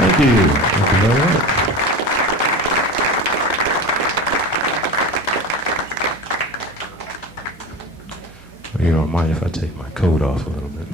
Thank you. Thank you very much. You don't mind if I take my coat off a little bit?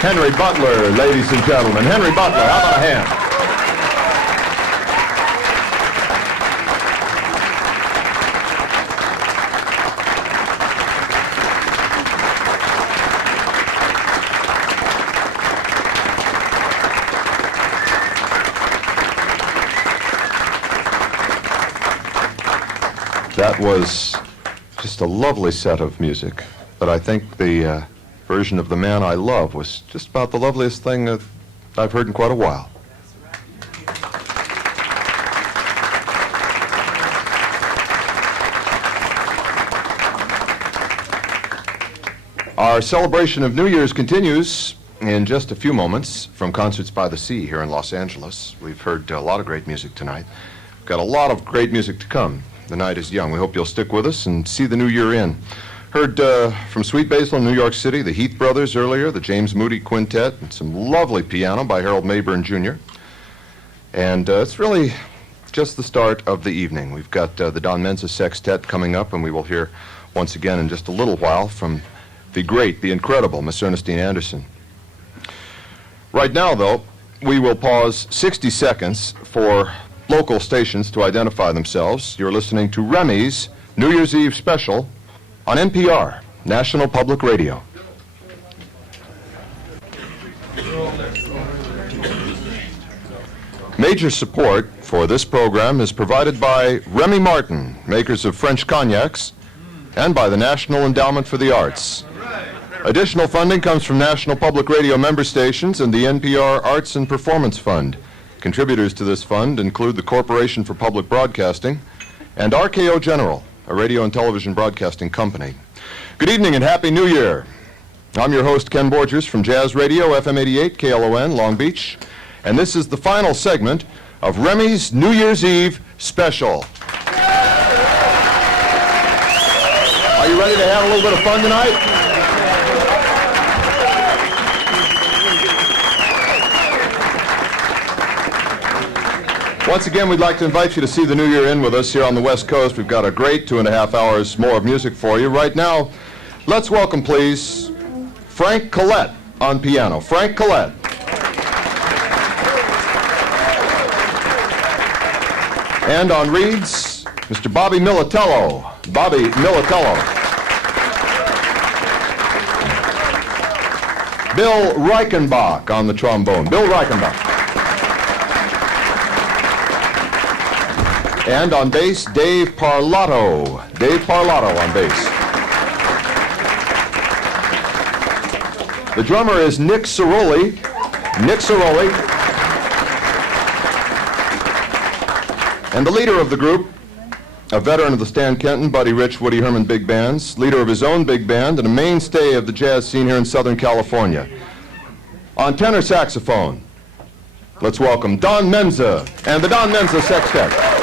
Henry Butler, ladies and gentlemen. Henry Butler, how about a hand? That was just a lovely set of music, but I think the version of The Man I Love was just about the loveliest thing that I've heard in quite a while. Our celebration of New Year's continues in just a few moments from Concerts by the Sea here in Los Angeles. We've heard a lot of great music tonight. We've got a lot of great music to come. The night is young. We hope you'll stick with us and see the new year in. Heard from Sweet Basil in New York City, the Heath Brothers earlier, the James Moody Quintet, and some lovely piano by Harold Mayburn Jr. And it's really just the start of the evening. We've got the Don Menza Sextet coming up, and we will hear once again in just a little while from the great, the incredible Miss Ernestine Anderson. Right now, though, we will pause 60 seconds for local stations to identify themselves. You're listening to Remy's New Year's Eve special on NPR, National Public Radio. Major support for this program is provided by Remy Martin, makers of French cognacs, and by the National Endowment for the Arts. Additional funding comes from National Public Radio member stations and the NPR Arts and Performance Fund. Contributors to this fund include the Corporation for Public Broadcasting and RKO General, a radio and television broadcasting company. Good evening and Happy New Year. I'm your host, Ken Borgers, from Jazz Radio, FM 88, KLON, Long Beach, and this is the final segment of Remy's New Year's Eve special. Are you ready to have a little bit of fun tonight? Once again, we'd like to invite you to see the New Year in with us here on the West Coast. We've got a great 2.5 hours more of music for you. Right now, let's welcome, please, Frank Collette on piano. Frank Collette. And on reeds, Mr. Bobby Militello. Bobby Militello. Bill Reichenbach on the trombone. Bill Reichenbach. And on bass, Dave Parlato. Dave Parlato on bass. The drummer is Nick Ceroli. Nick Ceroli. And the leader of the group, a veteran of the Stan Kenton, Buddy Rich, Woody Herman big bands, leader of his own big band, and a mainstay of the jazz scene here in Southern California. On tenor saxophone, let's welcome Don Menza and the Don Menza Sextet.